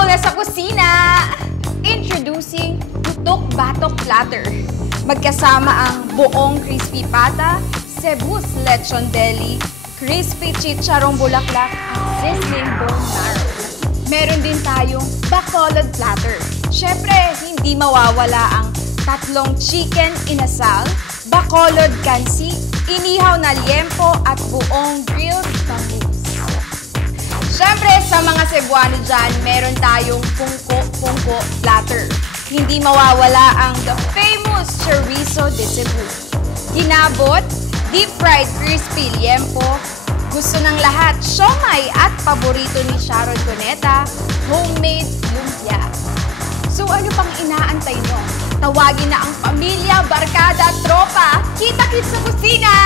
Rumble na sa kusina! Introducing Tutok Batok Platter. Magkasama ang buong crispy pata, Cebu's lechon deli, crispy chicharong bulaklak, at sizzling bone marrow. Meron din tayong Bacolod Platter. Syempre, hindi mawawala ang tatlong chicken inasal, Bacolod kansi, inihaw na liempo at buong grilled bangus. Siyempre, sa mga Cebuano dyan, meron tayong pungko platter. Hindi mawawala ang the famous chorizo de Cebu. Ginabot, deep-fried crispy liempo, gusto ng lahat, siomai at paborito ni Sharon Cuneta, homemade lumpia. So ano pang inaantay nyo? Tawagin na ang pamilya, barkada at tropa. Kita-kits sa kusina!